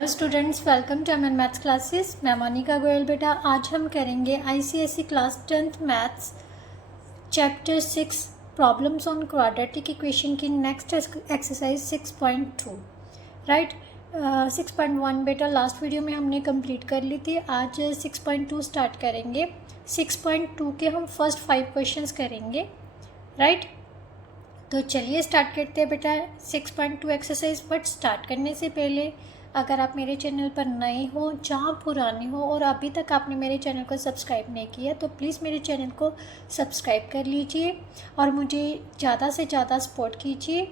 Students, welcome to MN maths classes. मैं मोनिका गोयल। बेटा आज हम करेंगे ICSE class 10th maths chapter 6 problems on quadratic equation की नेक्स्ट एक्सरसाइज 6.2 राइट। 6.1 बेटा लास्ट वीडियो में हमने कंप्लीट कर ली थी। आज 6.2 स्टार्ट करेंगे। 6.2 के हम फर्स्ट 5 क्वेश्चंस करेंगे राइट। तो चलिए स्टार्ट करते हैं बेटा 6.2 एक्सरसाइज। बट स्टार्ट करने से पहले अगर आप मेरे चैनल पर नए हो, जहाँ पुराने हो और अभी तक आपने मेरे चैनल को सब्सक्राइब नहीं किया तो प्लीज़ मेरे चैनल को सब्सक्राइब कर लीजिए और मुझे ज़्यादा से ज़्यादा सपोर्ट कीजिए।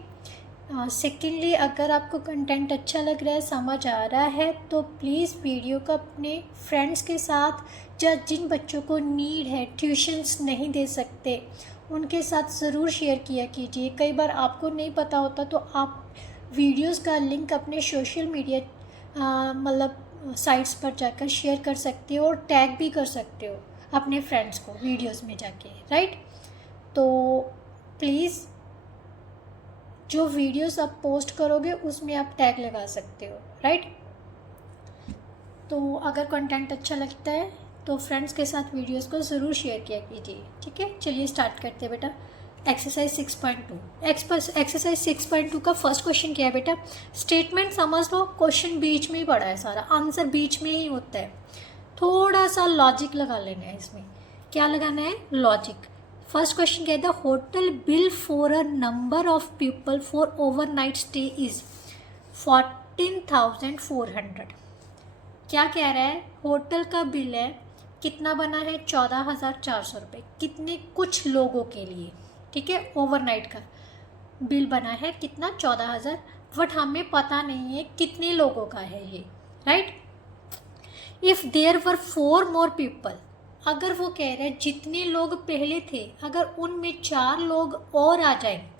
सेकेंडली, अगर आपको कंटेंट अच्छा लग रहा है, समझ आ रहा है तो प्लीज़ वीडियो को अपने फ्रेंड्स के साथ या जिन बच्चों को नीड है, ट्यूशन्स नहीं दे सकते, उनके साथ ज़रूर शेयर किया कीजिए। कई बार आपको नहीं पता होता तो आप वीडियोस का लिंक अपने सोशल मीडिया मतलब साइट्स पर जाकर शेयर कर सकते हो और टैग भी कर सकते हो अपने फ्रेंड्स को वीडियोस में जाके राइट। तो प्लीज़ जो वीडियोस आप पोस्ट करोगे उसमें आप टैग लगा सकते हो राइट। तो अगर कंटेंट अच्छा लगता है तो फ्रेंड्स के साथ वीडियोस को ज़रूर शेयर किया कीजिए। ठीक है, चलिए स्टार्ट करते हैं बेटा एक्सरसाइज 6.2। एक्सरसाइज 6.2 का फर्स्ट क्वेश्चन क्या है बेटा? स्टेटमेंट समझ लो, क्वेश्चन बीच में ही पड़ा है, सारा आंसर बीच में ही होता है। थोड़ा सा लॉजिक लगा लेना है इसमें। क्या लगाना है? लॉजिक। फर्स्ट क्वेश्चन क्या है? The hotel bill for a number of people for overnight stay is 14,400। क्या कह रहा है? होटल का बिल है, कितना बना है? 14,400 रुपये। कितने? कुछ लोगों के लिए। ठीक है, ओवरनाइट का बिल बना है कितना? 14,000। बट हमें पता नहीं है कितने लोगों का है ये right. If there were 4 more people, अगर वो कह रहे हैं जितने लोग पहले थे अगर उनमें 4 लोग और आ जाए,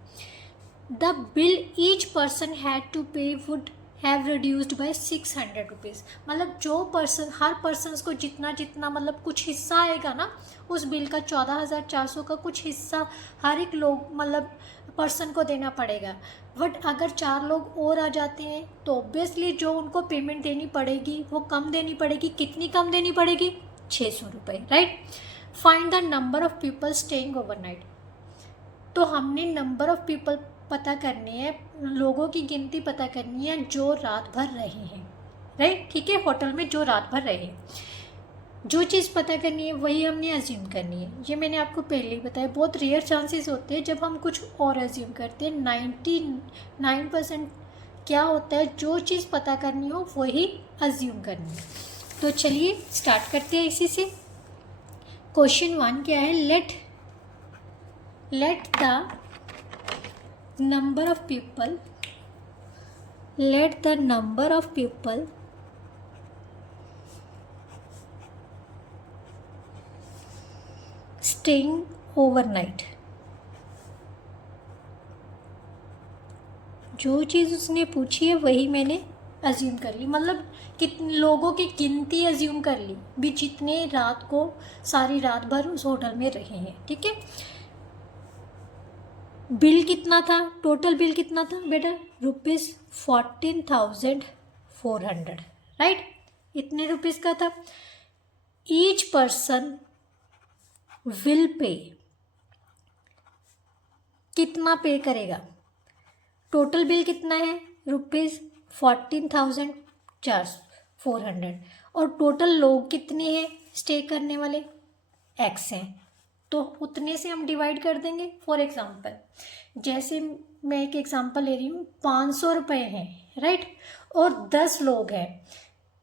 the bill each person had to pay would have reduced by 600 rupees. मतलब जो पर्सन, हर पर्सन को जितना जितना मतलब कुछ हिस्सा आएगा ना उस बिल का, 14,400 का कुछ हिस्सा हर एक लोग मतलब पर्सन को देना पड़ेगा। बट अगर 4 लोग और आ जाते हैं तो ऑब्वियसली जो उनको पेमेंट देनी पड़ेगी वो कम देनी पड़ेगी। कितनी कम देनी पड़ेगी? 600 रुपये right. Find the number of people staying overnight. तो हमने नंबर ऑफ पीपल पता करनी है, लोगों की गिनती पता करनी है जो रात भर रहे हैं राइट। ठीक है, होटल में जो रात भर रहे। जो चीज़ पता करनी है वही हमने अज्यूम करनी है। ये मैंने आपको पहले ही बताया, बहुत रेयर चांसेस होते हैं जब हम कुछ और अज्यूम करते हैं। 99% क्या होता है, जो चीज़ पता करनी हो वही अज्यूम करनी है। तो चलिए स्टार्ट करते हैं इसी से। क्वेश्चन 1 क्या है? Let the number of people staying overnight। जो चीज़ उसने पूछी है वही मैंने अज्यूम कर ली, मतलब कितने लोगों की गिनती अज्यूम कर ली भी जितने रात को सारी रात भर उस होटल में रहे हैं। ठीक है, बिल कितना था? टोटल बिल कितना था बेटा? ₹14,400 राइट। इतने रुपीज़ का था। ईच पर्सन विल पे, कितना पे करेगा? टोटल बिल कितना है? ₹14,400 और टोटल लोग कितने हैं स्टे करने वाले? X हैं, तो उतने से हम डिवाइड कर देंगे। फॉर एग्ज़ाम्पल, जैसे मैं एक एग्ज़ाम्पल ले रही हूँ, 500 रुपये हैं राइट और 10 लोग हैं,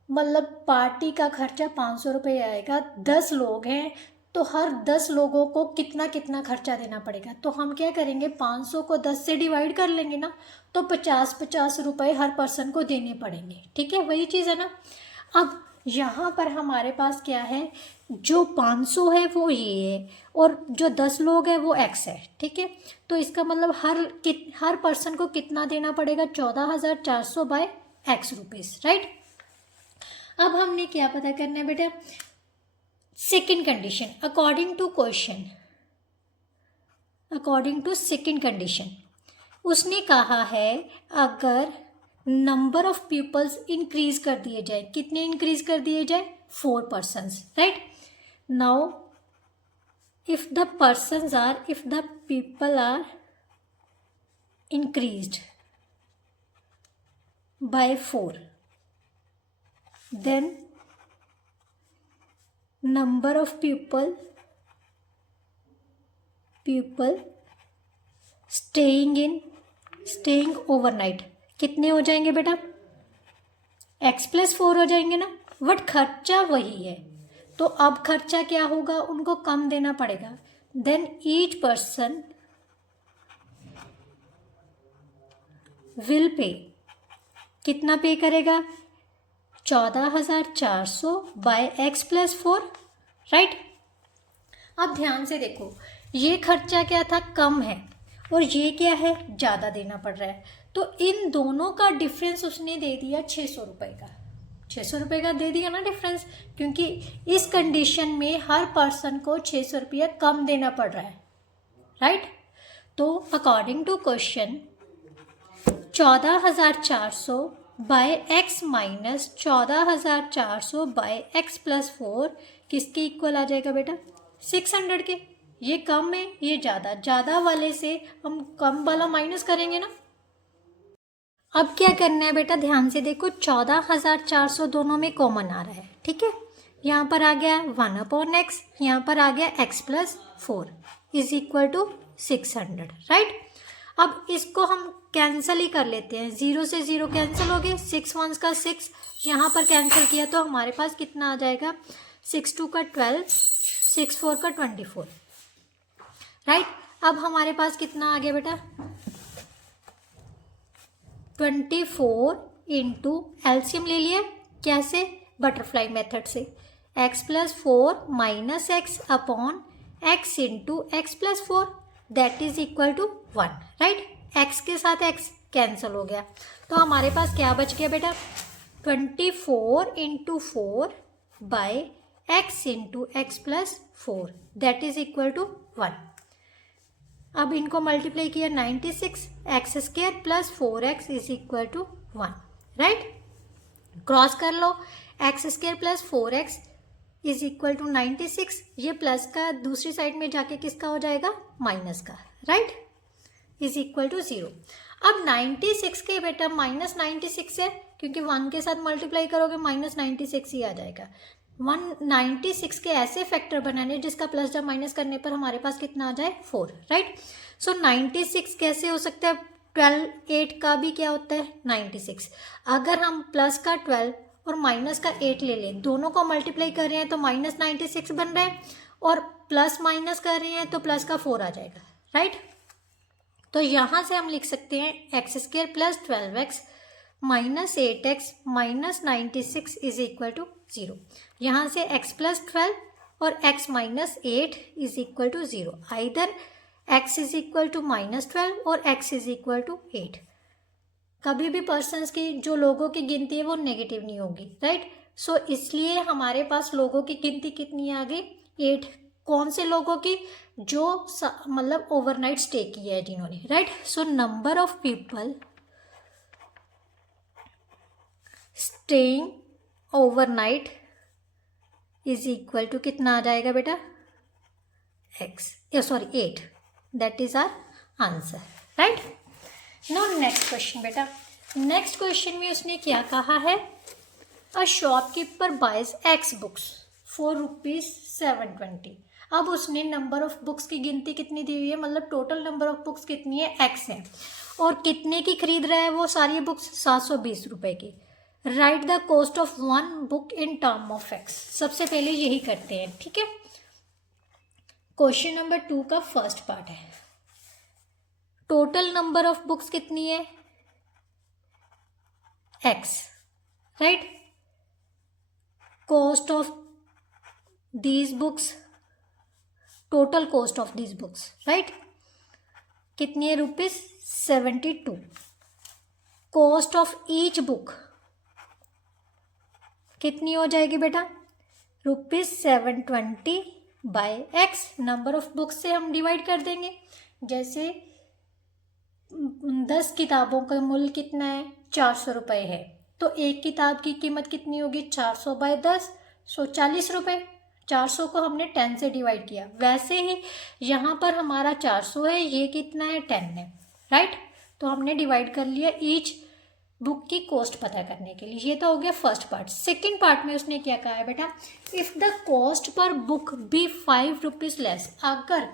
मतलब पार्टी का खर्चा 500 रुपये आएगा। 10 लोग हैं तो हर 10 लोगों को कितना कितना खर्चा देना पड़ेगा? तो हम क्या करेंगे, 500 को 10 से डिवाइड कर लेंगे ना, तो 50-50 रुपये हर पर्सन को देने पड़ेंगे। ठीक है, वही चीज़ है ना। अब यहाँ पर हमारे पास क्या है, जो 500 है वो ये है और जो 10 लोग हैं वो X है। ठीक है, तो इसका मतलब हर पर्सन को कितना देना पड़ेगा? 14,400 बाय X रुपीज़ राइट। अब हमने क्या पता करना है बेटा? Second condition, according to second condition उसने कहा है अगर नंबर ऑफ पीपल्स इंक्रीज कर दिए जाए। कितने इंक्रीज कर दिए जाए? 4 persons, right. Now if the people are increased by 4, then number of people staying overnight कितने हो जाएंगे बेटा? x+4 हो जाएंगे ना, बट खर्चा वही है। तो अब खर्चा क्या होगा? उनको कम देना पड़ेगा। Then each person will pay, कितना पे करेगा? 14,400 बाय x+4, राइट। अब ध्यान से देखो, ये खर्चा क्या था? कम है, और ये क्या है? ज़्यादा देना पड़ रहा है। तो इन दोनों का डिफरेंस उसने दे दिया 600 रुपये का। 600 रुपये का दे दिया ना डिफरेंस, क्योंकि इस कंडीशन में हर पर्सन को 600 रुपया कम देना पड़ रहा है, राइट। तो according to question 14,400 by x minus 14,400 by x+4 किसके इक्वल आ जाएगा बेटा? 600 के। ये कम है, ये ज़्यादा, ज़्यादा वाले से हम कम वाला माइनस करेंगे ना। अब क्या करना है बेटा? ध्यान से देखो, 14,400 दोनों में कॉमन आ रहा है, ठीक है। यहाँ पर आ गया 1/x, यहाँ पर आ गया x+4 is equal to 600, right. अब इसको हम कैंसिल ही कर लेते हैं। 0 से 0 कैंसिल हो गए, 6 1 का 6, यहाँ पर कैंसिल किया तो हमारे पास कितना आ जाएगा? 6 2 का 12, 6 4 का 24, राइट। अब हमारे पास कितना आ गया बेटा? 24 इंटू एलसीएम ले लिया, कैसे? बटरफ्लाई मेथड से। x+4 minus x upon x into x+4 that is equal to 1, right. x के साथ x कैंसिल हो गया, तो हमारे पास क्या बच गया बेटा? 24 into 4 by x into x+4 that is equal to 1। अब इनको मल्टीप्लाई किया 96, x² plus 4x is equal to 1, right. Cross कर लो, x² plus 4x is equal to 96, ये प्लस का दूसरी साइड में जाके किसका हो जाएगा? माइनस का, राइट, इज इक्वल टू 0। अब 96 के बेटा -96 है, क्योंकि 1 के साथ मल्टीप्लाई करोगे -96 ही आ जाएगा। 196 के ऐसे फैक्टर बनाने जिसका प्लस या माइनस करने पर हमारे पास कितना आ जाए? 4, राइट। सो 96 कैसे हो सकता है? 12 8 का भी क्या होता है? 96। अगर हम प्लस का 12 और माइनस का 8 ले लें, दोनों को मल्टीप्लाई कर रहे हैं तो -96 बन रहा है, और प्लस माइनस कर रहे हैं तो प्लस का 4 आ जाएगा, राइट। तो यहाँ से हम लिख सकते हैं x² plus 12x minus 8x minus 96 is equal to 0। यहाँ से x प्लस 12 और x minus 8 is equal to 0। Either x is equal to -12 और x इज इक्वल टू 8। कभी भी पर्सन्स की जो लोगों की गिनती है वो नेगेटिव नहीं होगी, राइट। सो इसलिए हमारे पास लोगों की गिनती कितनी आ गई? 8। कौन से लोगों की? जो मतलब ओवरनाइट स्टे किया है जिन्होंने, right. So number of people staying overnight is equal to कितना आ जाएगा बेटा? 8। That is our answer, right. Now next question बेटा। नेक्स्ट क्वेश्चन में उसने क्या कहा है? A shopkeeper buys x books for ₹720। अब उसने नंबर ऑफ बुक्स की गिनती कितनी दी हुई है, मतलब टोटल नंबर ऑफ बुक्स कितनी है? x है, और कितने की खरीद रहा है वो सारी बुक्स? 720 रुपये की। Right the cost of 1 book in term of x। सबसे पहले यही करते हैं, ठीक है। क्वेश्चन नंबर 2 का फर्स्ट पार्ट है, टोटल नंबर ऑफ बुक्स कितनी है? x, right. Cost of these books, total cost of these books, right, कितनी है? ₹72। कॉस्ट ऑफ ईच बुक कितनी हो जाएगी बेटा? ₹720 by x। Number of books से हम डिवाइड कर देंगे। जैसे 10 किताबों का मूल्य कितना है? 400 रुपये है, तो एक किताब की कीमत कितनी होगी? 400/10, 40 रुपये। 400 को हमने 10 से डिवाइड किया। वैसे ही यहाँ पर हमारा 400 है, ये कितना है? 10 है, राइट। तो हमने डिवाइड कर लिया ईच बुक की कॉस्ट पता करने के लिए। ये तो हो गया फर्स्ट पार्ट। सेकेंड पार्ट में उसने क्या कहा है बेटा? If the cost per book be 5 rupees less, अगर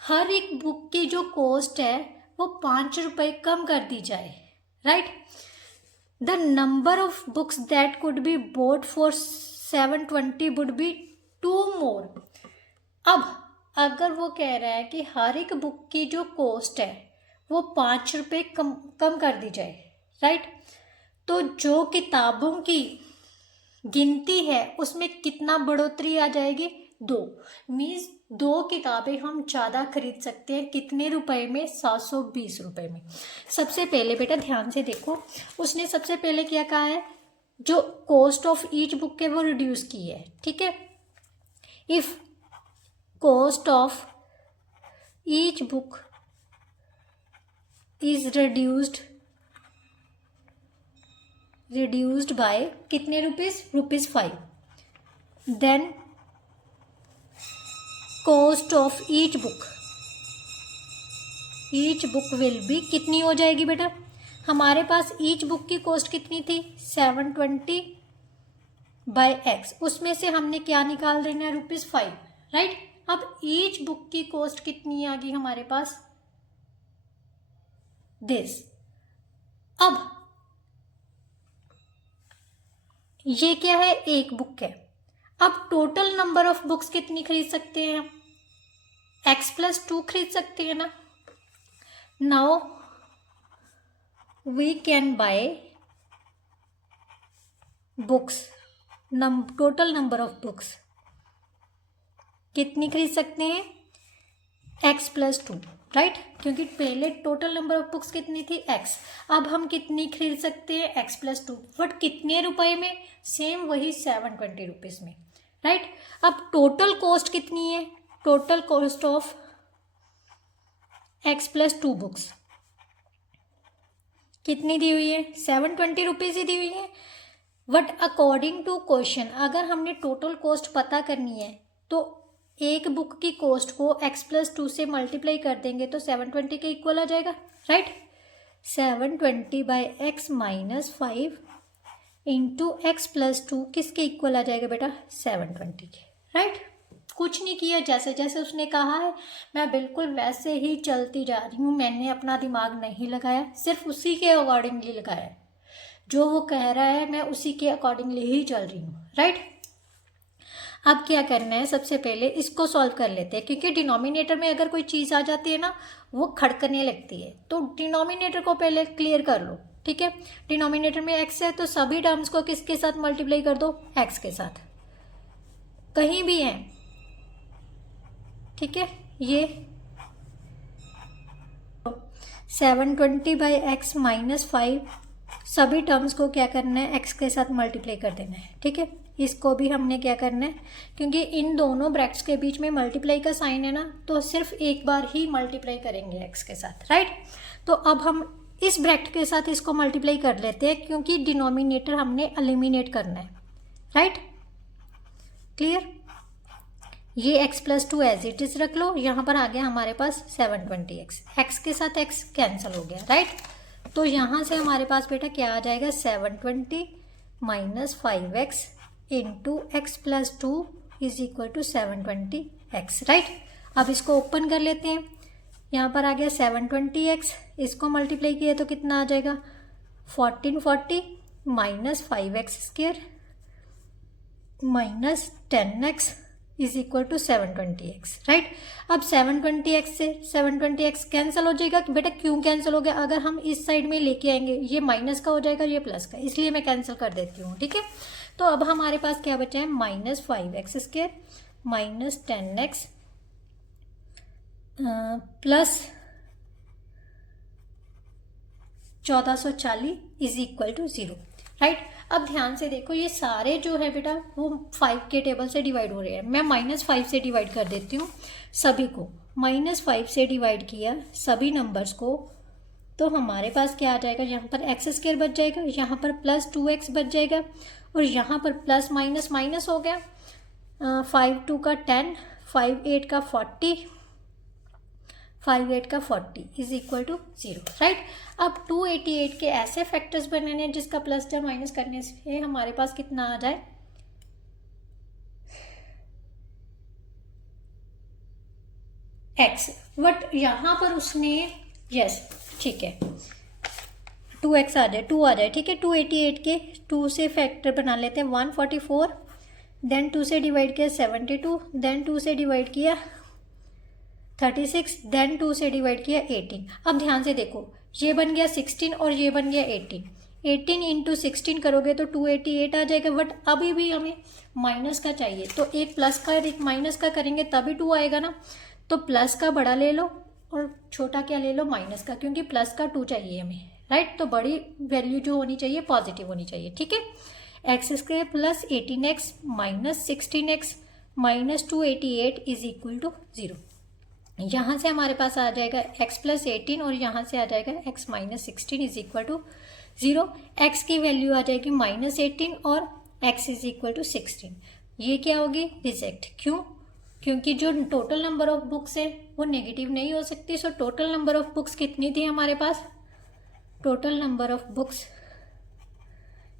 हर एक बुक की जो कॉस्ट है वो 5 रुपये कम कर दी जाए, right. The number of books that could be boat for 720 would be 2 मोर। अब अगर वो कह रहा है कि हर एक बुक की जो कॉस्ट है वो 5 रुपये कम कर दी जाए, राइट, तो जो किताबों की गिनती है उसमें कितना बढ़ोतरी आ जाएगी? 2। मीन्स 2 किताबें हम ज़्यादा खरीद सकते हैं। कितने रुपए में? 720 रुपये में। सबसे पहले बेटा ध्यान से देखो, उसने सबसे पहले क्या कहा है? जो कॉस्ट ऑफ ईच बुक है वो रिड्यूस की है, ठीक है। If cost of each book is reduced by कितने rupees? ₹5, then cost of each book will be कितनी हो जाएगी बेटा? हमारे पास ईच बुक की कॉस्ट कितनी थी? 720/x। उसमें से हमने क्या निकाल देना है? ₹5, राइट। अब ईच बुक की कॉस्ट कितनी आ गई हमारे पास? दिस। अब ये क्या है? एक बुक है। अब टोटल नंबर ऑफ बुक्स कितनी खरीद सकते हैं हम? x+2 खरीद सकते हैं ना। Now we can buy books, total number of books कितनी खरीद सकते हैं? x+2, राइट, क्योंकि पहले टोटल नंबर ऑफ बुक्स कितनी थी? x। अब हम कितनी खरीद सकते हैं? x+2, बट कितने रुपए में? सेम वही 720 रुपीज़ में, राइट। अब टोटल कॉस्ट कितनी है? Total cost of x+2 books कितनी दी हुई है? 720 रुपीज़ ही दी हुई है। बट अकॉर्डिंग टू क्वेश्चन, अगर हमने टोटल कॉस्ट पता करनी है तो एक बुक की कॉस्ट को x+2 से मल्टीप्लाई कर देंगे तो 720 के इक्वल आ जाएगा, राइट। 720/x - 5 इंटू x+2 किसके इक्वल आ जाएगा बेटा? 720 के, राइट। कुछ नहीं किया, जैसे जैसे उसने कहा है मैं बिल्कुल वैसे ही चलती जा रही हूँ। मैंने अपना दिमाग नहीं लगाया, सिर्फ उसी के अकॉर्डिंगली लगाया। जो वो कह रहा है मैं उसी के अकॉर्डिंगली ही चल रही हूँ, राइट। अब क्या करना है? सबसे पहले इसको सॉल्व कर लेते हैं, क्योंकि डिनोमिनेटर में अगर कोई चीज़ आ जाती है ना वो खड़कने लगती है। तो डिनोमिनेटर को पहले क्लियर कर लो, ठीक है। डिनोमिनेटर में x है तो सभी टर्म्स को किसके साथ मल्टीप्लाई कर दो? x के साथ, कहीं भी है, ठीक है। ये 720/x - 5 सभी टर्म्स को क्या करना है? x के साथ मल्टीप्लाई कर देना है, ठीक है। इसको भी हमने क्या करना है, क्योंकि इन दोनों ब्रैकेट्स के बीच में मल्टीप्लाई का साइन है ना, तो सिर्फ एक बार ही मल्टीप्लाई करेंगे x के साथ, राइट। तो अब हम इस ब्रैकेट के साथ इसको मल्टीप्लाई कर लेते हैं, क्योंकि डिनोमिनेटर हमने एलिमिनेट करना है, राइट। क्लियर? ये x+2 एज इट इज़ रख लो। यहाँ पर आ गया हमारे पास 720x, x के साथ x कैंसिल हो गया, राइट। तो यहाँ से हमारे पास बेटा क्या आ जाएगा? 720 - 5x into x+2 is equal to 720x, right. अब इसको ओपन कर लेते हैं। यहाँ पर आ गया 720x, इसको मल्टीप्लाई किया तो कितना आ जाएगा? 1440 - 5x² - 10x is equal to 720x, right. अब 720x से 720x कैंसिल हो जाएगा। बेटा क्यों कैंसिल हो गया? अगर हम इस साइड में लेके आएंगे ये माइनस का हो जाएगा, ये प्लस का, इसलिए मैं कैंसिल कर देती हूँ, ठीक है। तो अब हमारे पास क्या बचा है? -5x² - 10x plus 1440 is equal to 0, right. अब ध्यान से देखो, ये सारे जो है बेटा वो 5 के टेबल से डिवाइड हो रहे हैं। मैं -5 से डिवाइड कर देती हूँ सभी को। -5 से डिवाइड किया सभी नंबर्स को तो हमारे पास क्या आ जाएगा, यहाँ पर एक्स स्क्वायर बच जाएगा, यहाँ पर प्लस 2x बच जाएगा, और यहाँ पर प्लस माइनस माइनस हो गया, 5 2 का 10, 5 8 का 40, 5 8 का 40 इज इक्वल टू 0, राइट। अब 288 के ऐसे फैक्टर्स बनाने हैं जिसका प्लस या माइनस करने से हमारे पास कितना आ जाए, x, बट यहाँ पर उसने यस ठीक है 2x आ जाए, 2 आ जाए, ठीक है। 288 के 2 से फैक्टर बना लेते हैं, 144, देन 2 से डिवाइड किया 72, देन 2 से डिवाइड किया 36, देन 2 से डिवाइड किया 18। अब ध्यान से देखो, ये बन गया 16 और ये बन गया 18, 18 इंटू 16 करोगे तो 288 आ जाएगा, बट अभी भी हमें माइनस का चाहिए, तो एक प्लस का एक माइनस का करेंगे तभी 2 आएगा ना, तो प्लस का बड़ा ले लो और छोटा क्या ले लो, माइनस का, क्योंकि प्लस का 2 चाहिए हमें, राइट। तो बड़ी वैल्यू जो होनी चाहिए पॉजिटिव होनी चाहिए, ठीक है। X square plus 18x minus 16x minus 288 is equal to 0। यहाँ से हमारे पास आ जाएगा x प्लस 18 और यहाँ से आ जाएगा x minus 16 is equal to 0। x की वैल्यू आ जाएगी माइनस 18 और x इज इक्वल टू 16। ये क्या होगी, रिजेक्ट, क्यों, क्योंकि जो टोटल नंबर ऑफ बुक्स है वो नेगेटिव नहीं हो सकती। So total number of books कितनी थी हमारे पास, total number of books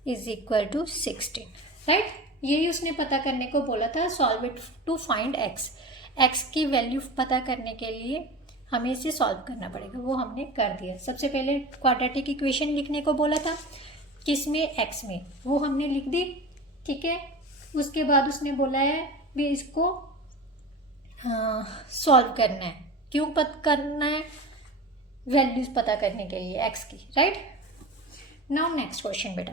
is equal to 16, right. यही उसने पता करने को बोला था, solve it to find x। x की वैल्यू पता करने के लिए हमें इसे सॉल्व करना पड़ेगा, वो हमने कर दिया। सबसे पहले क्वाड्रेटिक इक्वेशन लिखने को बोला था, किसमें, x में, वो हमने लिख दी, ठीक है। उसके बाद उसने बोला है भी इसको सॉल्व करना है, क्यों पता करना है, वैल्यूज पता करने के लिए x की, राइट। नाउ नेक्स्ट क्वेश्चन बेटा,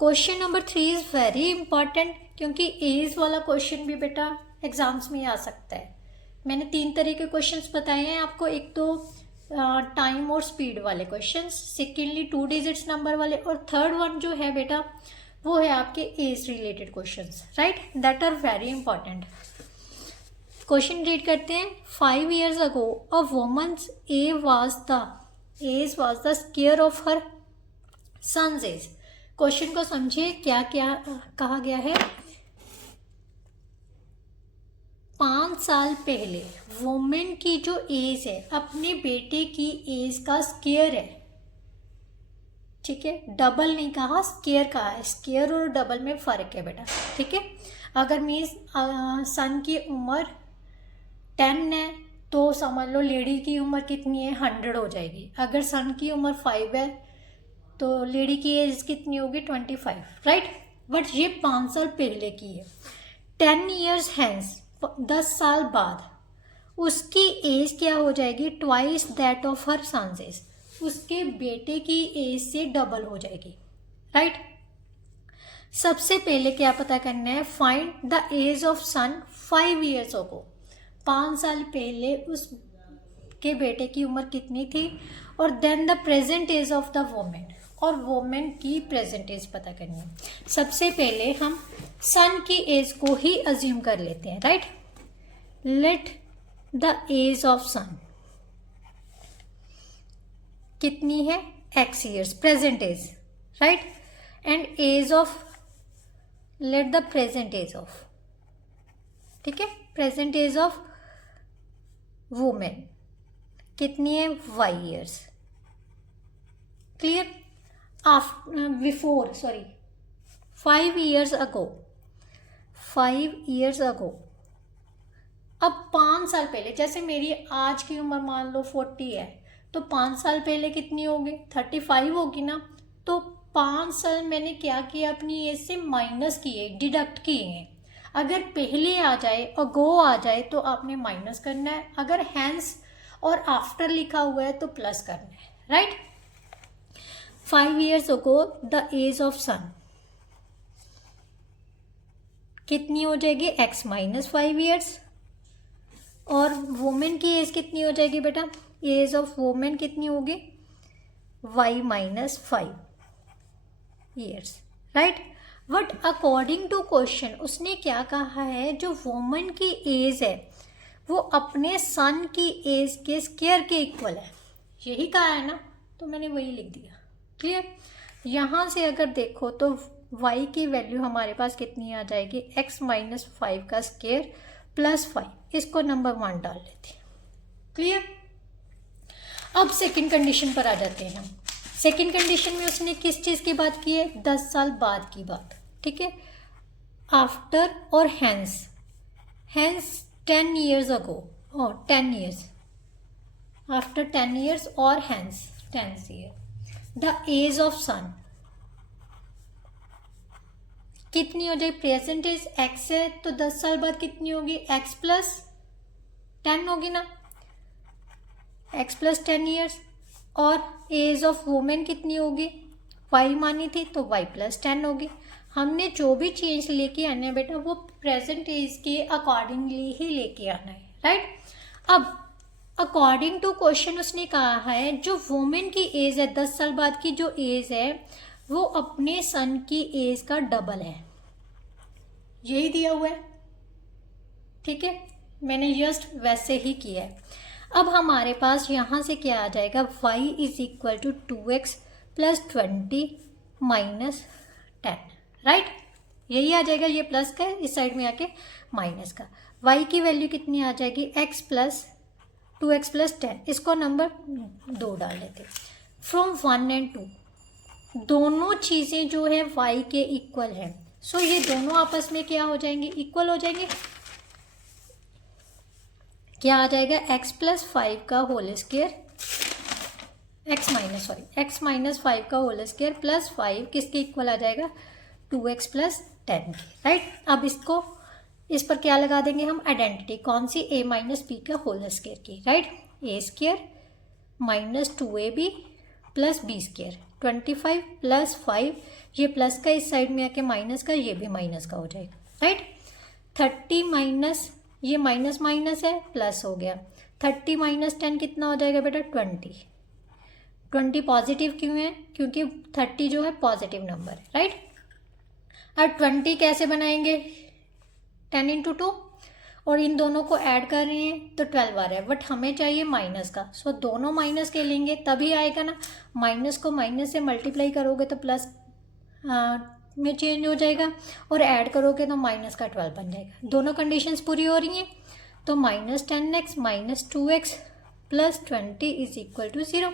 question number 3 is very important, क्योंकि एज वाला क्वेश्चन भी बेटा एग्जाम्स में आ सकता है। मैंने 3 तरह के क्वेश्चंस बताए हैं आपको, एक तो टाइम और स्पीड वाले क्वेश्चंस, सेकेंडली 2 डिजिट्स नंबर वाले, और थर्ड वन जो है बेटा वो है आपके age related questions, right, that are very important. Question read करते हैं। 5 years ago a woman's age was the square of her son's age। Question को समझिए, क्या क्या कहा गया है। 5 साल पहले वुमेन की जो एज है अपने बेटे की एज का स्क्वायर है, ठीक है, डबल नहीं कहा, स्क्वायर कहा है। स्क्वायर और डबल में फ़र्क है बेटा, ठीक है। अगर मीन्स सन की उम्र 10 है तो समझ लो लेडी की उम्र कितनी है, 100 हो जाएगी। अगर सन की उम्र 5 है तो लेडी की एज कितनी होगी, 25, राइट। बट ये 5 साल पहले की है। 10 years हैंस, 10 साल बाद उसकी एज क्या हो जाएगी, twice that of her son's age, उसके बेटे की एज से डबल हो जाएगी, राइट। सबसे पहले क्या पता करना है, find the age of son 5 years ago। 5 साल पहले उसके बेटे की उम्र कितनी थी, और then the present age of the women, और वुमेन की प्रेजेंट एज पता करनी है। सबसे पहले हम सन की एज को ही अज्यूम कर लेते हैं, right. Let the age of son कितनी है, x years, present age, right, and age of, let the present age of, ठीक है, प्रेजेंट एज ऑफ वुमेन कितनी है, y years, clear. Before 5 years ago, 5 years ago, अब 5 साल पहले, जैसे मेरी आज की उम्र मान लो 40 है, तो 5 साल पहले कितनी होगी, 35 होगी ना। तो 5 साल मैंने क्या किया, अपनी एज से माइनस किए, डिडक्ट किए हैं। अगर पहले आ जाए और गो आ जाए तो आपने माइनस करना है, अगर हैंस और आफ्टर लिखा हुआ है तो प्लस करना है, right. 5 years ago the age of son कितनी हो जाएगी, x माइनस 5 years, और वुमेन की एज कितनी हो जाएगी बेटा, एज ऑफ वुमेन कितनी होगी, y माइनस 5 years, राइट। बट अकॉर्डिंग टू क्वेश्चन उसने क्या कहा है, जो वुमेन की एज है वो अपने सन की एज के स्क्वायर के इक्वल है। यही कहा है ना, तो मैंने वही लिख दिया। क्लियर। यहाँ से अगर देखो तो y की वैल्यू हमारे पास कितनी आ जाएगी, x माइनस 5 का स्क्वायर प्लस 5, इसको नंबर 1 डाल लेते हैं। क्लियर। अब सेकंड कंडीशन पर आ जाते हैं हम। सेकंड कंडीशन में उसने किस चीज़ की बात की है, 10 साल बाद की बात। ठीक है। आफ्टर और हैंस 10 years ago और 10 years, आफ्टर 10 years और hence 10 year, the age of son कितनी हो जाए, प्रेजेंट एज x है तो 10 साल बाद कितनी होगी, x प्लस 10 होगी ना, x प्लस 10 years। और एज ऑफ वुमेन कितनी होगी, y मानी थी तो y प्लस 10 होगी। हमने जो भी चेंज लेके आना है बेटा वो प्रेजेंट एज के अकॉर्डिंगली ही लेके आना है, राइट। अब अकॉर्डिंग टू क्वेश्चन उसने कहा है जो वुमेन की एज है 10 साल बाद की जो एज है वो अपने सन की एज का डबल है, यही दिया हुआ है। ठीक है, मैंने जस्ट वैसे ही किया है। अब हमारे पास यहाँ से क्या आ जाएगा, y is equal to 2x plus 20 minus 10, right. यही आ जाएगा, ये प्लस का है, इस साइड में आके माइनस का। y की वैल्यू कितनी आ जाएगी, x प्लस 2x प्लस 10, इसको नंबर 2 डाल लेते। फ्रॉम 1 एंड 2 दोनों चीज़ें जो है y के इक्वल है, सो ये दोनों आपस में क्या हो जाएंगे, इक्वल हो जाएंगे। क्या आ जाएगा, x प्लस 5 का होल स्क्वायर, x माइनस 5 का होल स्क्वायर प्लस 5 किसके इक्वल आ जाएगा, 2x प्लस 10 के, राइट। अब इसको इस पर क्या लगा देंगे हम, आइडेंटिटी, कौन सी, a माइनस b का होल स्क्वायर की, right. a square minus 2ab plus b square 25 plus 5, ये प्लस का इस साइड में आके माइनस का, ये भी माइनस का हो जाएगा, राइट। 30 माइनस, ये माइनस माइनस है, प्लस हो गया। 30 माइनस 10 कितना हो जाएगा बेटा, 20 पॉजिटिव क्यों है, क्योंकि 30 जो है पॉजिटिव नंबर है, राइट। अब 20 कैसे बनाएंगे, 10 इंटू 2, और इन दोनों को ऐड कर रहे हैं तो 12 आ रहा है, बट हमें चाहिए माइनस का, सो दोनों माइनस के लेंगे तभी आएगा ना। माइनस को माइनस से मल्टीप्लाई करोगे तो प्लस में चेंज हो जाएगा, और ऐड करोगे तो माइनस का 12 बन जाएगा। दोनों कंडीशंस पूरी हो रही हैं, तो minus 10x minus 2x plus 20 is equal to 0।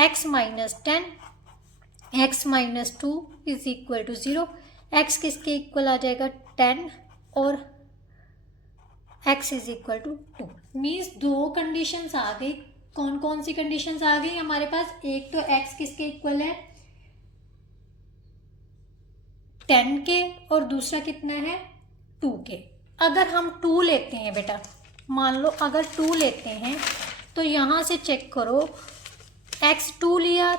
x minus 10 x minus 2 is equal to 0। x किसके इक्वल आ जाएगा, 10, और x is equal to 2। Means दो कंडीशंस आ गई। कौन कौन सी कंडीशंस आ गई हमारे पास, एक तो x किसके इक्वल है, 10 के, और दूसरा कितना है, 2 के। अगर हम 2 लेते हैं बेटा, मान लो अगर 2 लेते हैं तो यहाँ से चेक करो, x 2 लिया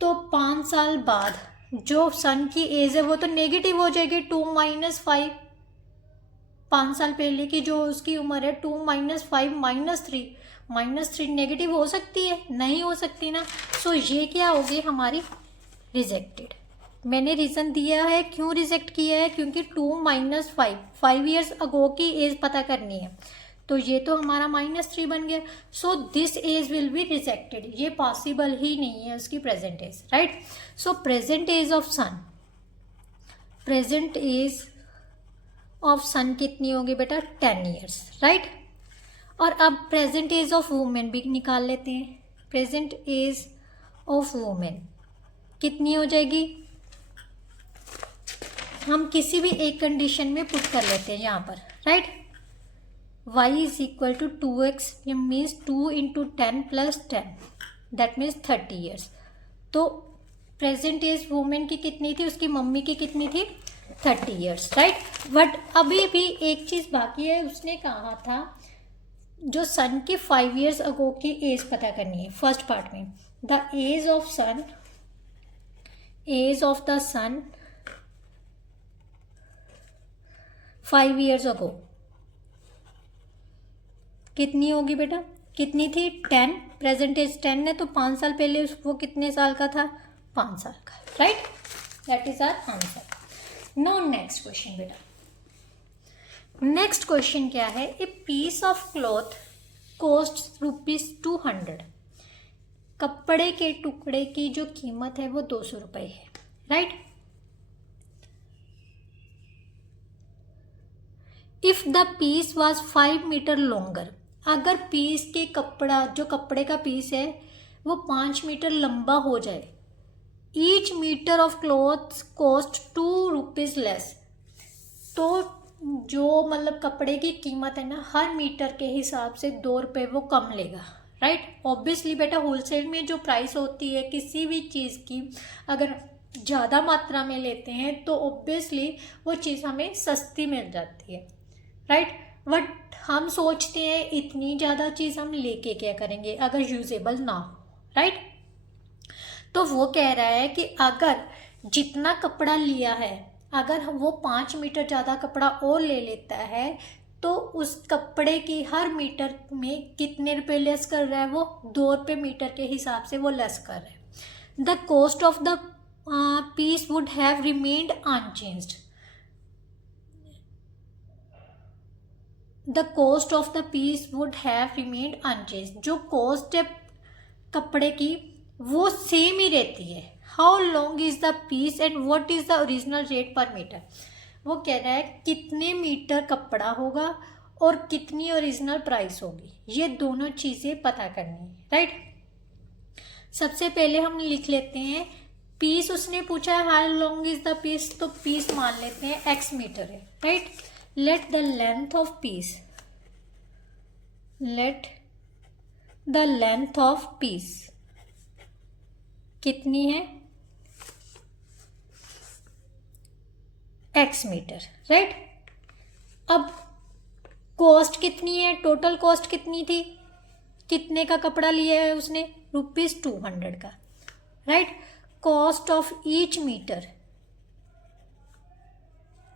तो 5 साल बाद जो सन की एज है वो तो नेगेटिव हो जाएगी, 2 माइनस 5, 5 साल पहले की जो उसकी उम्र है 2 माइनस 5 माइनस 3 नेगेटिव हो सकती है, नहीं हो सकती ना। सो ये क्या होगी हमारी रिजेक्टेड। मैंने रीज़न दिया है क्यों रिजेक्ट किया है, क्योंकि 2 माइनस 5 ईयर्स अगो की एज पता करनी है, तो ये तो हमारा -3 बन गया। So this age will be rejected, ये पॉसिबल ही नहीं है उसकी present age, right. So present age of son, present age of son कितनी होगी बेटा, 10 ईयर्स, राइट। और अब प्रेजेंट एज ऑफ वुमेन भी निकाल लेते हैं। प्रेजेंट एज ऑफ वुमेन कितनी हो जाएगी, हम किसी भी एक कंडीशन में पुट कर लेते हैं यहाँ पर, right. y is equal to 2x, ये means 2 into 10 plus 10, that means 30 years. तो प्रेजेंट एज वुमेन की कितनी थी, उसकी मम्मी की कितनी थी, 30 ईयर्स, राइट। बट अभी भी एक चीज़ बाकी है, उसने कहा था जो सन की 5 ईयर्स अगो की एज पता करनी है। फर्स्ट पार्ट में the age of son, age of the son 5 years ago कितनी होगी बेटा, कितनी थी, 10। प्रेजेंट एज 10 है तो 5 साल पहले वो कितने साल का था, 5 साल का, right. That is our answer. No next question बेटा, नेक्स्ट क्वेश्चन क्या है, a piece of cloth cost ₹200, कपड़े के टुकड़े की जो कीमत है वो 200 रुपये है, right. If the piece was 5 metre longer, अगर पीस के कपड़ा जो कपड़े का पीस है वो 5 मीटर लंबा हो जाए, each metre of cloths cost 2 rupees less, तो जो मतलब कपड़े की कीमत है ना, हर मीटर के हिसाब से 2 रुपये वो कम लेगा, राइट। ऑब्वियसली बेटा होलसेल में जो प्राइस होती है किसी भी चीज़ की, अगर ज़्यादा मात्रा में लेते हैं तो ऑब्वियसली वो चीज़ हमें सस्ती मिल जाती है, राइट। बट हम सोचते हैं इतनी ज़्यादा चीज़ हम लेके क्या करेंगे अगर यूजेबल ना हो, राइट। तो वो कह रहा है कि अगर जितना कपड़ा लिया है, अगर वो 5 मीटर ज़्यादा कपड़ा और ले लेता है तो उस कपड़े की हर मीटर में कितने रुपए लेस कर रहा है, वो 2 रुपये मीटर के हिसाब से वो लेस कर रहा है। The cost of the piece would have remained unchanged, the cost of the piece would have remained unchanged, जो कॉस्ट है कपड़े की वो सेम ही रहती है। How long is the piece and what is the original rate per metre, वो कह रहा है कितने मीटर कपड़ा होगा और कितनी ओरिजिनल प्राइस होगी, ये दोनों चीज़ें पता करनी है, राइट। सबसे पहले हम लिख लेते हैं पीस, उसने पूछा है how long is the piece, तो पीस मान लेते हैं x मीटर है, right. Let the length of piece, let the length of piece कितनी है, x मीटर, राइट। अब कॉस्ट कितनी है, टोटल कॉस्ट कितनी थी, कितने का कपड़ा लिया है उसने, ₹200 का, right. Cost of each metre,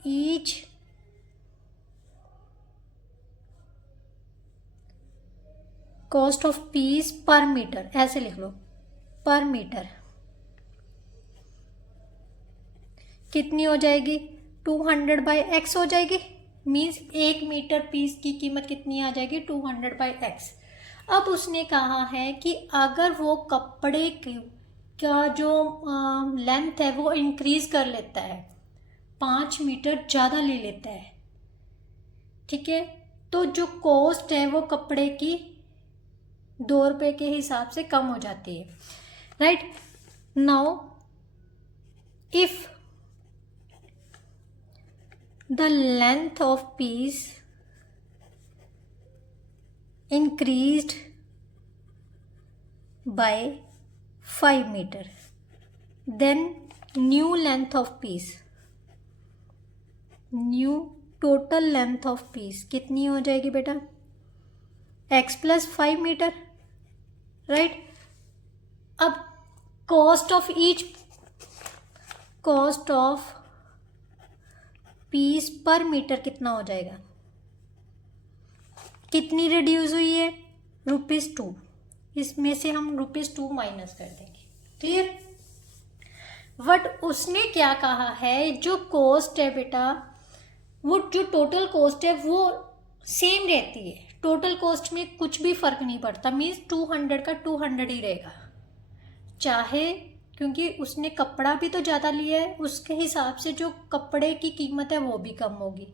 each cost of piece per metre, ऐसे लिख लो, पर मीटर कितनी हो जाएगी, 200/x हो जाएगी, मीन्स 1 मीटर पीस की कीमत कितनी आ जाएगी, 200/x। अब उसने कहा है कि अगर वो कपड़े का जो लेंथ है वो इंक्रीज कर लेता है, 5 मीटर ज़्यादा ले लेता है, ठीक है, तो जो कॉस्ट है वो कपड़े की 2 रुपये के हिसाब से कम हो जाती है, right. Now if the length of piece increased by 5 meter, then new length of piece, new total length of piece कितनी हो जाएगी बेटा, x plus 5 मीटर, राइट। अब cost of each, cost of piece per metre कितना हो जाएगा, कितनी reduce हुई है, ₹2, इसमें से हम ₹2 माइनस कर देंगे, क्लियर। बट उसने क्या कहा है, जो कॉस्ट है बेटा, वो जो टोटल कॉस्ट है वो सेम रहती है, टोटल कॉस्ट में कुछ भी फर्क नहीं पड़ता, मीन्स 200 का 200 ही रहेगा, चाहे, क्योंकि उसने कपड़ा भी तो ज़्यादा लिया है, उसके हिसाब से जो कपड़े की कीमत है वो भी कम होगी,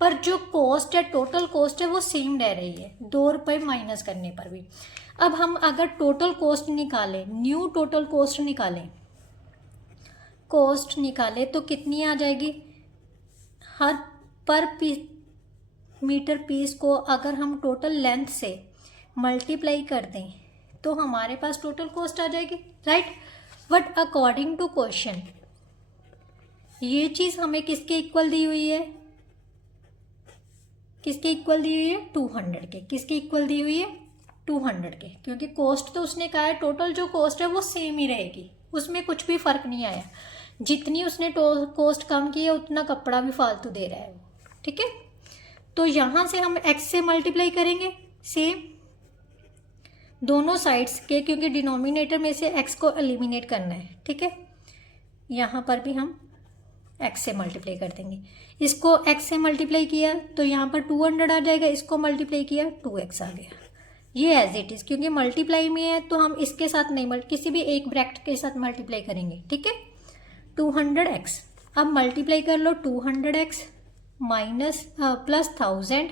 पर जो कॉस्ट है, टोटल कॉस्ट है वो सेम रह रही है, 2 रुपये माइनस करने पर भी। अब हम अगर टोटल कॉस्ट निकालें, न्यू टोटल कॉस्ट निकालें, कॉस्ट निकालें तो कितनी आ जाएगी, हर पर मीटर पीस को अगर हम टोटल लेंथ से मल्टीप्लाई कर दें तो हमारे पास टोटल कॉस्ट आ जाएगी, right. But according to question ये चीज़ हमें किसके इक्वल दी हुई है, किसके इक्वल दी हुई है, 200 के, किसके इक्वल दी हुई है, 200 के, क्योंकि कॉस्ट तो उसने कहा है टोटल जो कॉस्ट है वो सेम ही रहेगी, उसमें कुछ भी फर्क नहीं आया, जितनी उसने कॉस्ट कम की है उतना कपड़ा भी फालतू दे रहा है, ठीक है। तो यहाँ से हम x से मल्टीप्लाई करेंगे, सेम दोनों साइड्स के, क्योंकि डिनोमिनेटर में से x को एलिमिनेट करना है, ठीक है। यहाँ पर भी हम x से मल्टीप्लाई कर देंगे, इसको x से मल्टीप्लाई किया तो यहाँ पर 200 आ जाएगा, इसको मल्टीप्लाई किया 2x आ गया, ये एज इट इज़, क्योंकि मल्टीप्लाई में है तो हम इसके साथ नहीं किसी भी एक ब्रैकेट के साथ मल्टीप्लाई करेंगे, ठीक है। 200x, अब मल्टीप्लाई कर लो 200x minus plus 1000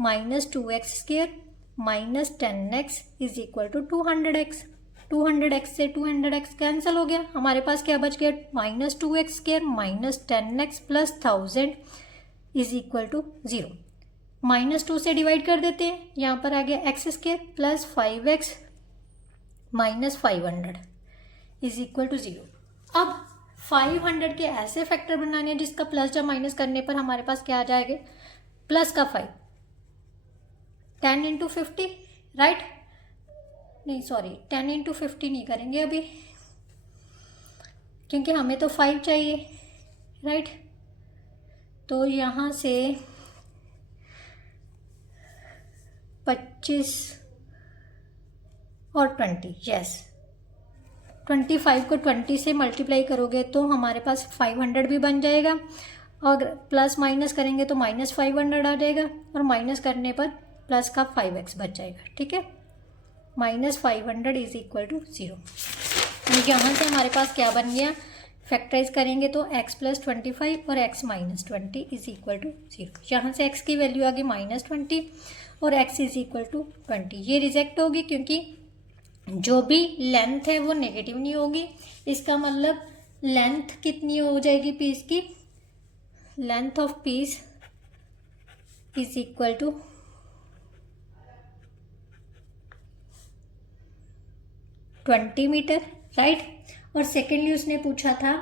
minus 2x² minus 10x is equal to 200x। 200x से 200x कैंसिल हो गया, हमारे पास क्या बच गया, minus 2x² minus 10x plus 1000 is equal to 0। -2 से डिवाइड कर देते हैं, यहाँ पर आ गया x² plus 5x minus 500 is equal to 0। अब 500 के ऐसे फैक्टर बनाने हैं जिसका प्लस या माइनस करने पर हमारे पास क्या आ जाएगा, प्लस का 5, 10 इंटू 50, राइट, नहीं सॉरी 10 इंटू 50 नहीं करेंगे अभी, क्योंकि हमें तो 5 चाहिए, राइट। तो यहाँ से 25 और 20, यस 25 को 20 से मल्टीप्लाई करोगे तो हमारे पास 500 भी बन जाएगा, और प्लस माइनस करेंगे तो माइनस 500 आ जाएगा, और माइनस करने पर प्लस का 5x बच जाएगा, ठीक है। Minus 500 is equal to 0। यहाँ से हमारे पास क्या बन गया, फैक्टराइज करेंगे तो x प्लस 25 और x minus 20 is equal to 0। यहाँ से x की वैल्यू आ गई -20 और x इज इक्वल टू 20। ये रिजेक्ट होगी क्योंकि जो भी लेंथ है वो नेगेटिव नहीं होगी, इसका मतलब लेंथ कितनी हो जाएगी पीस की, length of piece is equal to 20 metre, right. और सेकेंडली उसने पूछा था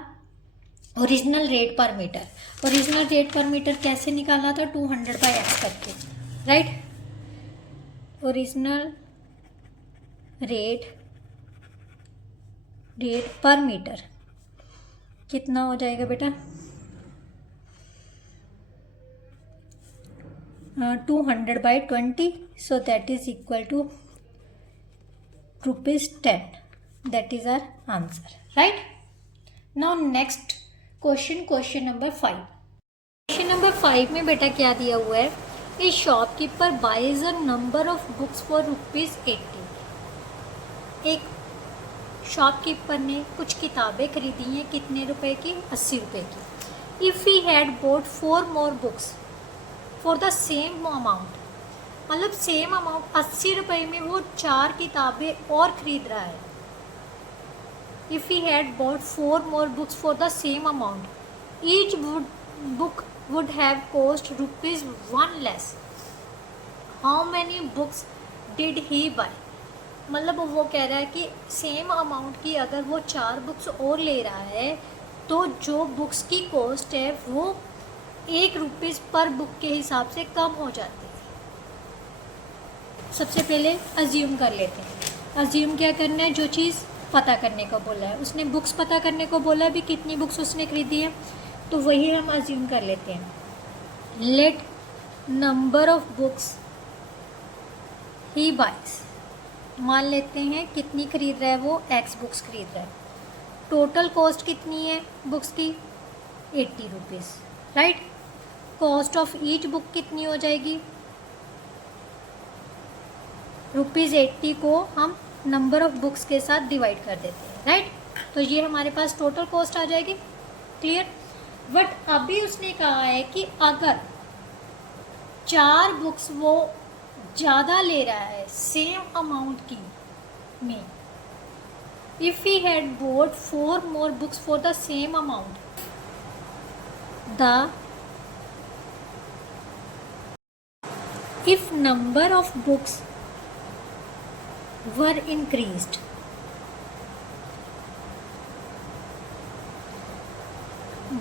original rate per metre. Original rate per metre कैसे निकालना था, 200/x करके, right. Original rate per metre कितना हो जाएगा बेटा, 200/20, so that is equal to ₹10। That is our answer, right? Now next question, question number 5. Question number 5 में बेटा क्या दिया हुआ है, a shopkeeper buys a number of books for ₹80। एक शॉपकीपर ने कुछ किताबें खरीदी हैं, कितने रुपए की, 80 रुपए की। If he had boat 4 more books for the same amount, मतलब सेम अमाउंट 80 रुपए में वो 4 किताबें और खरीद रहा है। If he had bought 4 more books for the same amount, each book would have cost ₹1 less. How many books did he buy? मतलब वो कह रहा है कि सेम अमाउंट की अगर वो 4 बुक्स और ले रहा है तो जो बुक्स की कॉस्ट है वो ₹1 पर बुक के हिसाब से कम हो जाती है। सबसे पहले अज्यूम कर लेते हैं। अज्यूम क्या करना है, जो चीज़ पता करने को बोला है, उसने बुक्स पता करने को बोला, भी कितनी बुक्स उसने खरीदी है, तो वही हम अज्यूम कर लेते हैं। Let number of books he buys, मान लेते हैं कितनी खरीद रहा है वो, x बुक्स खरीद रहा है। टोटल कॉस्ट कितनी है बुक्स की, ₹80, right. Cost of each book कितनी हो जाएगी, ₹80 को हम नंबर ऑफ बुक्स के साथ डिवाइड कर देते हैं, राइट। तो ये हमारे पास टोटल कॉस्ट आ जाएगी, क्लियर। बट अभी उसने कहा है कि अगर 4 बुक्स वो ज़्यादा ले रहा है सेम अमाउंट की में, if he had boat 4 more books for the same amount, if number of books were increased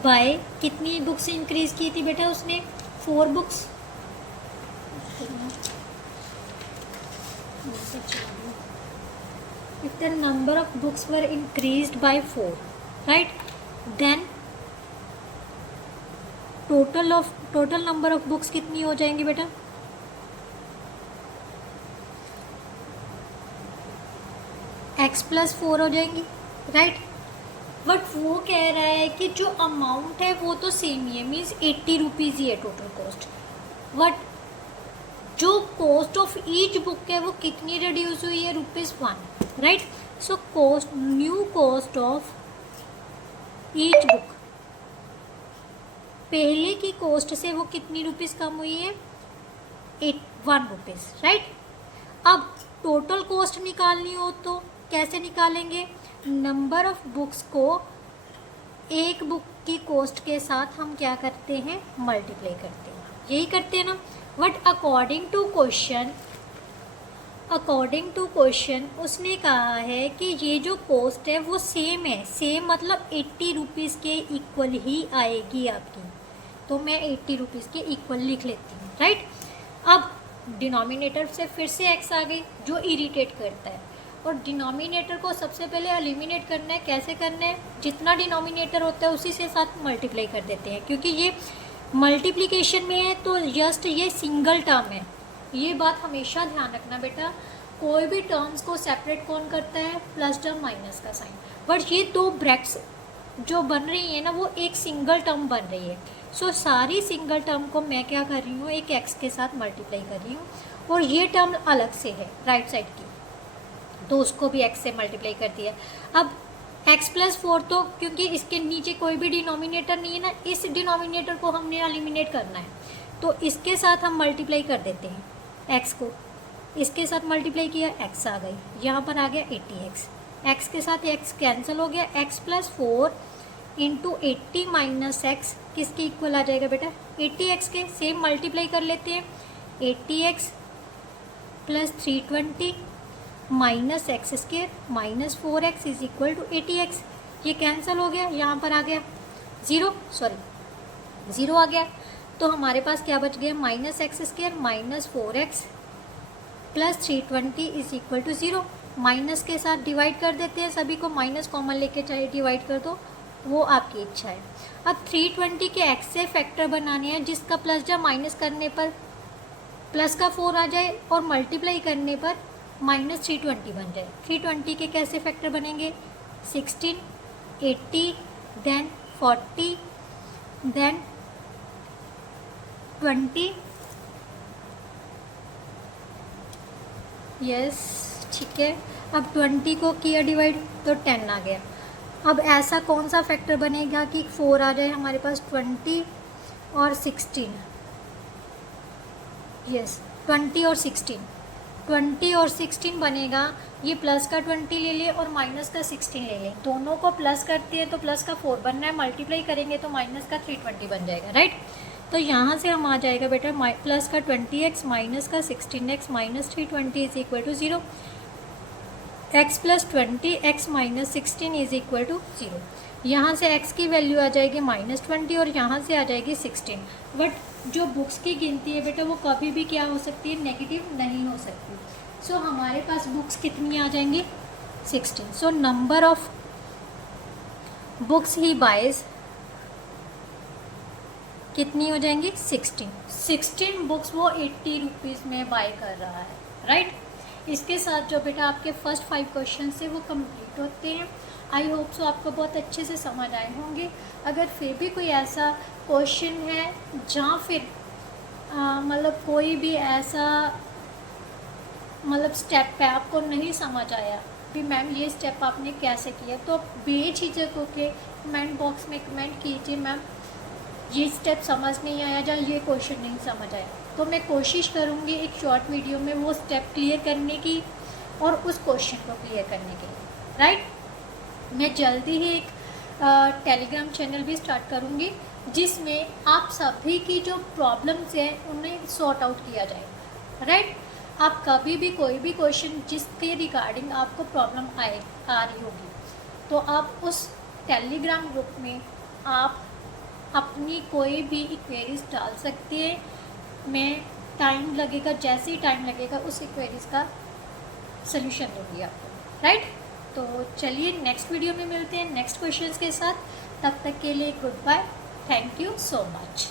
by, कितनी बुक्स इंक्रीज की थी बेटा उसने, 4 books. If the number of books were increased by 4, right, then total number of books कितनी हो जाएंगी बेटा, x plus 4 हो जाएंगी, राइट। बट वो कह रहा है कि जो अमाउंट है वो तो सेम ही है, मीन्स ₹80 ही है टोटल कॉस्ट। बट जो कॉस्ट ऑफ ईच बुक है वो कितनी रिड्यूस हुई है, ₹1, right. So cost, new cost of each book, पहले की कॉस्ट से वो कितनी रुपीज़ कम हुई है, ₹1, राइट। अब टोटल कॉस्ट निकालनी हो तो कैसे निकालेंगे, नंबर ऑफ बुक्स को एक बुक की कॉस्ट के साथ हम क्या करते हैं, मल्टीप्लाई करते हैं, यही करते हैं ना। बट अकॉर्डिंग टू क्वेश्चन उसने कहा है कि ये जो कॉस्ट है वो सेम है, सेम मतलब ₹80 के इक्वल ही आएगी आपकी, तो मैं ₹80 के इक्वल लिख लेती हूँ, राइट। अब डिनोमिनेटर से फिर से x आ गई जो इरिटेट करता है, और डिनोमिनेटर को सबसे पहले एलिमिनेट करना है। कैसे करना है, जितना डिनोमिनेटर होता है उसी से साथ मल्टीप्लाई कर देते हैं, क्योंकि ये मल्टीप्लिकेशन में है तो जस्ट ये सिंगल टर्म है। ये बात हमेशा ध्यान रखना बेटा, कोई भी टर्म्स को सेपरेट कौन करता है, प्लस टर्म माइनस का साइन, बट ये दो ब्रैकेट्स जो बन रही है ना वो एक सिंगल टर्म बन रही है। सो सारी सिंगल टर्म को मैं क्या कर रही हूँ, एक x के साथ मल्टीप्लाई कर रही हूँ, और ये टर्म अलग से है राइट साइड की, तो उसको भी x से मल्टीप्लाई कर दिया। अब x+4, तो क्योंकि इसके नीचे कोई भी डिनोमिनेटर नहीं है ना, इस डिनोमिनेटर को हमने एलिमिनेट करना है, तो इसके साथ हम मल्टीप्लाई कर देते हैं x को, इसके साथ मल्टीप्लाई किया x आ गई, यहाँ पर आ गया 80x, x के साथ x कैंसिल हो गया, x+4 इंटू 80 माइनस x किसके इक्वल आ जाएगा बेटा, 80x के, सेम मल्टीप्लाई कर लेते हैं, 80x plus 320 minus x² minus 4x is equal to 80x, ये कैंसिल हो गया, यहाँ पर आ गया 0 आ गया, तो हमारे पास क्या बच गया, minus x² minus 4x plus 320 is equal to 0। Minus के साथ डिवाइड कर देते हैं, सभी को माइनस कॉमन लेके चाहे डिवाइड कर दो, वो आपकी इच्छा है। अब 320 के x से फैक्टर बनाने हैं जिसका प्लस या माइनस करने पर प्लस का 4 आ जाए और मल्टीप्लाई करने पर माइनस 320 बन जाए। 320 के कैसे फैक्टर बनेंगे, 16, 80, देन 40, देन 20, यस ठीक है। अब 20 को किया डिवाइड तो 10 आ गया। अब ऐसा कौन सा फैक्टर बनेगा कि 4 आ जाए हमारे पास, 20 और 16, यस 20 और 16, 20 और 16 बनेगा, ये प्लस का 20 ले लें और माइनस का 16 ले लें, दोनों को प्लस करते हैं तो प्लस का 4 बनना है, मल्टीप्लाई करेंगे तो माइनस का 320 बन जाएगा, राइट। तो यहाँ से हम आ जाएगा बेटा प्लस का 20x माइनस का 16x minus 320 is equal to 0, x plus 20 x minus 16 is equal to 0। यहाँ से x की वैल्यू आ जाएगी -20 और यहाँ से आ जाएगी 16। बट जो बुक्स की गिनती है बेटा वो कभी भी क्या हो सकती है, नेगेटिव नहीं हो सकती। सो हमारे पास बुक्स कितनी आ जाएंगी, 16। So number of books he buys कितनी हो जाएंगी, 16 बुक्स वो 80 रुपीज़ में बाय कर रहा है, राइट। इसके साथ जो बेटा आपके फर्स्ट 5 क्वेश्चन से वो कंप्लीट होते हैं। आई होप सो आपको बहुत अच्छे से समझ आए होंगे। अगर फिर भी कोई ऐसा क्वेश्चन है जहाँ फिर मतलब कोई भी ऐसा मतलब स्टेप है आपको नहीं समझ आया कि मैम ये स्टेप आपने कैसे किया, तो बेझिझक होके कमेंट बॉक्स में कमेंट कीजिए, मैम ये स्टेप समझ नहीं आया या ये क्वेश्चन नहीं समझ आया, तो मैं कोशिश करूँगी एक शॉर्ट वीडियो में वो स्टेप क्लियर करने की और उस क्वेश्चन को क्लियर करने के लिए, राइट। मैं जल्दी ही एक टेलीग्राम चैनल भी स्टार्ट करूँगी जिसमें आप सभी की जो प्रॉब्लम्स हैं उन्हें सॉर्ट आउट किया जाए, राइट। आप कभी भी कोई भी क्वेश्चन जिसके रिगार्डिंग आपको प्रॉब्लम आ रही होगी तो आप उस टेलीग्राम ग्रुप में आप अपनी कोई भी क्वेरीज डाल सकते हैं। मैं टाइम लगेगा, जैसे ही टाइम लगेगा उस क्वेरीज का सलूशन दूँगी आपको, राइट। तो चलिए नेक्स्ट वीडियो में मिलते हैं नेक्स्ट क्वेश्चंस के साथ, तब तक के लिए good bye, thank you so much.